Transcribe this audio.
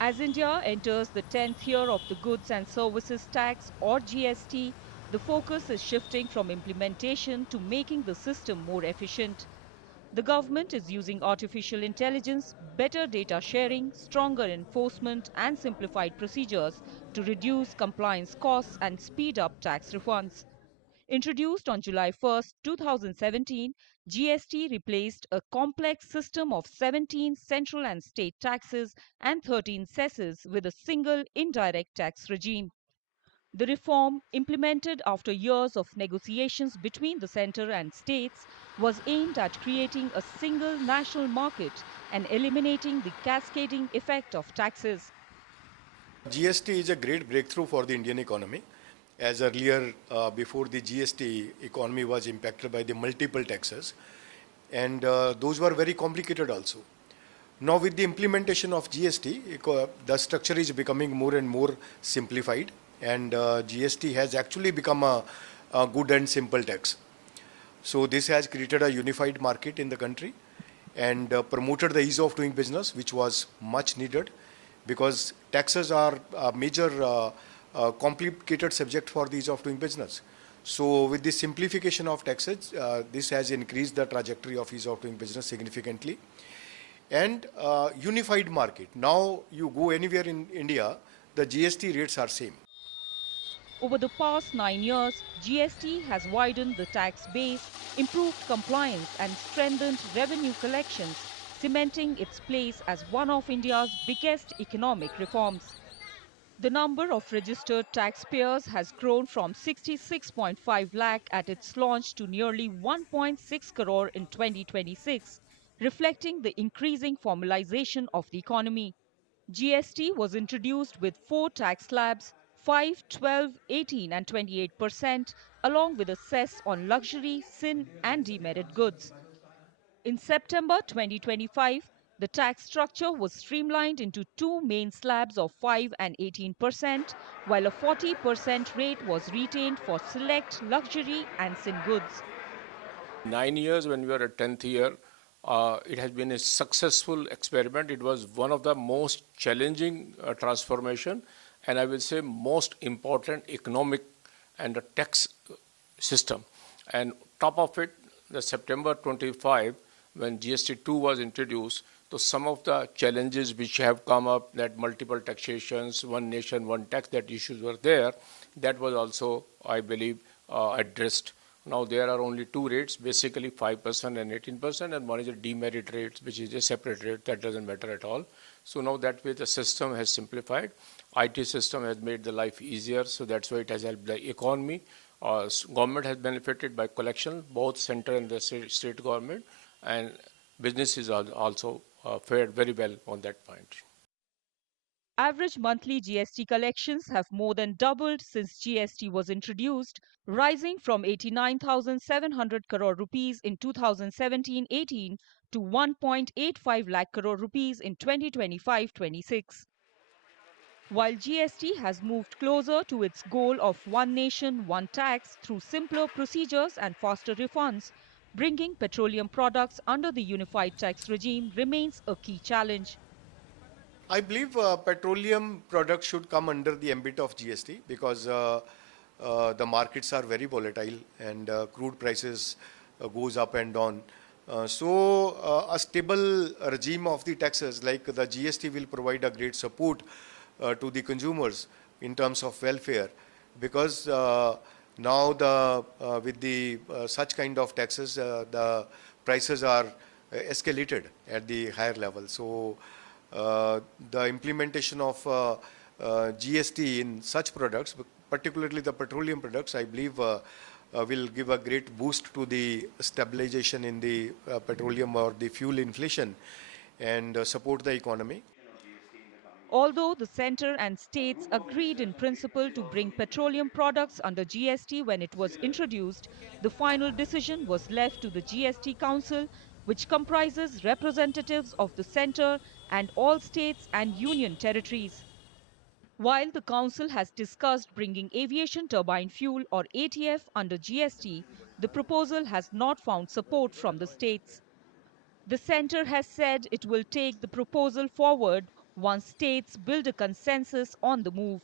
As India enters the 10th year of the Goods and Services Tax or GST, the focus is shifting from implementation to making the system more efficient. The government is using artificial intelligence, better data sharing, stronger enforcement and simplified procedures to reduce compliance costs and speed up tax refunds. Introduced on July 1, 2017, GST replaced a complex system of 17 central and state taxes and 13 cesses with a single indirect tax regime. The reform, implemented after years of negotiations between the centre and states, was aimed at creating a single national market and eliminating the cascading effect of taxes. GST is a great breakthrough for the Indian economy. As earlier, before the GST, economy was impacted by the multiple taxes, and those were very complicated also. Now, with the implementation of GST, the structure is becoming more and more simplified, and GST has actually become a good and simple tax. So, this has created a unified market in the country and promoted the ease of doing business, which was much needed because taxes are a major complicated subject for the ease of doing business. So, with the simplification of taxes, this has increased the trajectory of ease of doing business significantly. And unified market. Now you go anywhere in India, the GST rates are same. Over the past 9 years, GST has widened the tax base, improved compliance, and strengthened revenue collections, cementing its place as one of India's biggest economic reforms. The number of registered taxpayers has grown from 66.5 lakh at its launch to nearly 1.6 crore in 2026, reflecting the increasing formalization of the economy. GST was introduced with four tax slabs: 5, 12, 18 and 28%, along with a cess on luxury, sin and demerit goods. In September 2025, the tax structure was streamlined into two main slabs of 5 and 18%, while a 40% rate was retained for select luxury and sin goods. 9 years when we were at 10th year, it has been a successful experiment. It was one of the most challenging transformation, and I will say most important economic and the tax system. And top of it, the September 25, when GST2 was introduced, so some of the challenges which have come up, that multiple taxations, one nation, one tax, that issues were there, that was also, I believe, addressed. Now there are only two rates, basically 5% and 18%, and one is a demerit rate, which is a separate rate that doesn't matter at all. So now that way the system has simplified. IT system has made the life easier, so that's why it has helped the economy. Government has benefited by collection, both center and the state government, and businesses are also fared very well on that point. Average monthly GST collections have more than doubled since GST was introduced, rising from 89,700 crore rupees in 2017-18 to 1.85 lakh crore rupees in 2025-26. While GST has moved closer to its goal of one nation, one tax through simpler procedures and faster refunds, bringing petroleum products under the unified tax regime remains a key challenge. I believe petroleum products should come under the ambit of GST because the markets are very volatile and crude prices goes up and down. A stable regime of the taxes like the GST will provide a great support to the consumers in terms of welfare because now with the such kind of taxes the prices are escalated at the higher level. So the implementation of GST in such products, particularly the petroleum products, I believe will give a great boost to the stabilization in the petroleum or the fuel inflation and support the economy. Although the centre and states agreed in principle to bring petroleum products under GST when it was introduced, the final decision was left to the GST Council, which comprises representatives of the centre and all states and union territories. While the Council has discussed bringing aviation turbine fuel or ATF under GST, the proposal has not found support from the states. The centre has said it will take the proposal forward once states build a consensus on the move.